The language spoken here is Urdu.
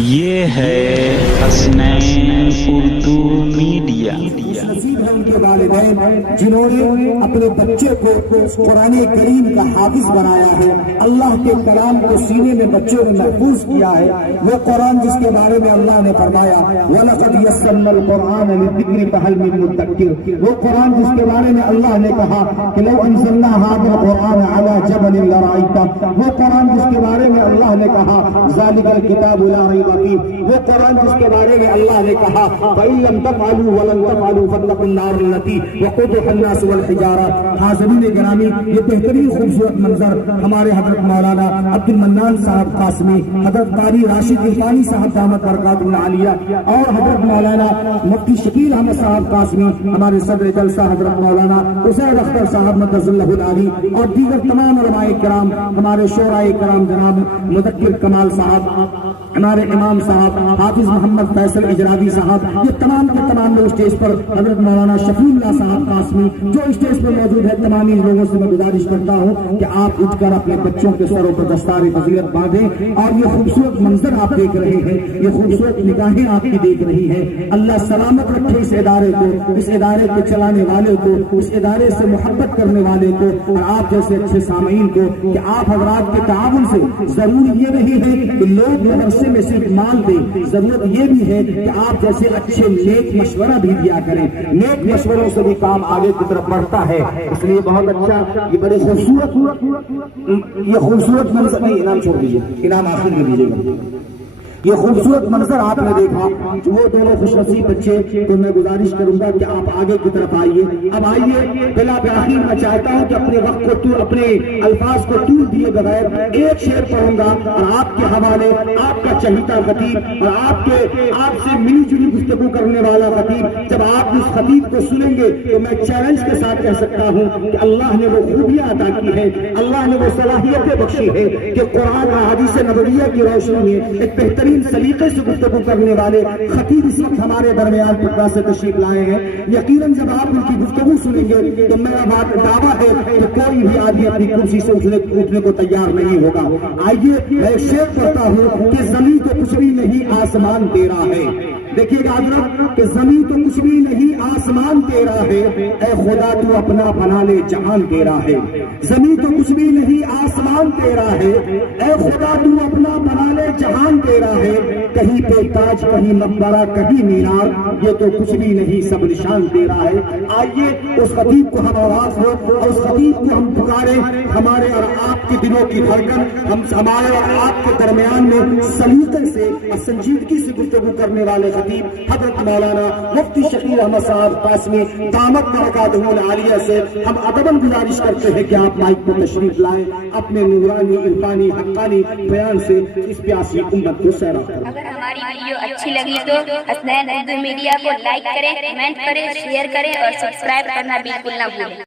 یہ ہے حسنین اردو میڈیا۔ نصیب ہے ان کے والدین جنہوں نے اپنے بچے کو قرآن کریم کا حافظ بنایا ہے، اللہ کے کلام کو سینے میں بچوں نے محفوظ کیا ہے۔ وہ قرآن جس کے بارے میں اللہ نے فرمایا وَلَقَدْ يَسَّرْنَا الْقُرْآنَ لِلذِّكْرِ فَهَلْ مِن مُدَّكِّرٍ، وہ قرآن جس کے بارے میں اللہ نے کہا کہ لو انزلنا هذا القرآن على جبل لرأيته، وہ قرآن جس کے بارے میں اللہ نے کہا ذَلِكَ الْكِتَابُ لَا رَيْبَ فِيهِ، وہ قرآن جس کے بارے میں اللہ نے کہا فَإِن لَّمْ تَفْعَلُوا وَلَن تَفْعَلُوا فَاتَّقُوا النَّارَ الَّتِي وَقُودُهَا النَّاسُ وَالْحِجَارَةُ۔ حاضرین گرامی، یہ بہترین خوبصورت منظر ہمارے حضرت مولانا عبد المنان صاحب قاسمی، حضرت قاری راشد الفانی صاحب دامت برکاتہ العالیہ اور حضرت مولانا مفتی شکیل احمد صاحب قاسمی، ہمارے صدر جلسہ حضرت مولانا حسین اختر صاحب مدظ اللہ العلی اور دیگر تمام علماء کرام، ہمارے شعراء کرام جناب مذکر کمال صاحب، ہمارے امام صاحب حافظ محمد فیصل اجرادی صاحب، یہ تمام کے تمام لوگ اسٹیج پر، حضرت مولانا شفیع اللہ صاحب قاسمی جو اسٹیج پر موجود ہے، تمام لوگوں سے میں گزارش کرتا ہوں کہ آپ اٹھ کر اپنے بچوں کے سروں پر دستار فضیلت باندھیں اور یہ خوبصورت منظر آپ دیکھ رہے ہیں، یہ خوبصورت نگاہیں آپ کی دیکھ رہی ہیں۔ اللہ سلامت رکھے اس ادارے کو، اس ادارے کے چلانے والے کو، اس ادارے سے محبت کرنے والے کو اور آپ جیسے اچھے سامعین کو، کہ آپ حضرات کے تعاون سے ضرور یہ نہیں ہے کہ لوگ مدرسے میں صرف مال دیں، ضرورت یہ بھی ہے کہ آپ جیسے اچھے نیک مشورہ بھی دیا کریں، نیک مشوروں سے بھی کام آگے کی طرف بڑھتا ہے۔ اس لیے بہت اچھا، یہ بڑے خوبصورت، یہ خوبصورت منظر نہیں، انعام چھوڑ دیجیے، انعام آخر میں دیجیے گا۔ یہ خوبصورت منظر آپ نے دیکھا، وہ دونوں خوش نصیب بچے، تو میں گزارش کروں گا کہ آپ آگے کی طرف آئیے۔ اب آئیے، بلا بآخر میں چاہتا ہوں کہ اپنے وقت کو اپنے الفاظ کو طول دیے بغیر ایک شعر پڑھوں گا اور آپ کے حوالے آپ کا چہیتا خطیب اور آپ سے ملی جلی گفتگو کرنے والا خطیب، جب آپ اس خطیب کو سنیں گے تو میں چیلنج کے ساتھ کہہ سکتا ہوں کہ اللہ نے وہ خوبیاں عطا کی ہے، اللہ نے وہ صلاحیتیں بخشی ہے کہ قرآن اور حدیث نبویہ کی روشنی میں ایک بہترین سلیقے سے گفتگو کرنے والے خطیب اس وقت ہمارے درمیان پٹنہ سے تشریف لائے ہیں۔ یقیناً جب آپ ان کی گفتگو سنیں گے تو میرا دعویٰ ہے کہ کوئی بھی آدمی اپنی کرسی سے اٹھنے کو تیار نہیں ہوگا۔ آئیے میں ایک شعر پڑھتا ہوں کہ زمین تو کچھ بھی نہیں آسمان تیرا ہے۔ دیکھیے گا حضرت کہ زمین تو کچھ بھی نہیں آسمان تیرا ہے، اے خدا تو اپنا بنا لے جہان تیرا ہے۔ زمین تو کچھ بھی نہیں آسمان تیرا ہے، اے خدا تو اپنا بنا لے جہان تیرا ہے۔ کہیں پہ تاج، کہیں مقبرہ، کہیں مینار، یہ تو کچھ بھی نہیں سب نشان تیرا ہے۔ آئیے اس خطیب کو ہم آواز ہو اور اس خطیب کو ہم پکاریں۔ ہمارے اور آپ کے دلوں کی دھڑکن، ہمارے اور آپ کے درمیان میں سلیقے سے اور سنجیدگی سے گفتگو کرنے والے خطیب حضرت مولانا مفتی شکیل احمد صاحب قاسمی دامت برکاتہ العالیہ سے ہم ادباً گزارش کرتے ہیں کہ آپ مائک پر تشریف لائیں، اپنے نورانی عرفانی حقانی بیان سے اس پیاسی امت کو سیراب کریں۔ اگر ہماری ویڈیو اچھی لگی تو حسنین اردو میڈیا کو لائک کریں، کمنٹ کریں، شیئر کریں اور سبسکرائب کرنا بالکل نہ بھولیں۔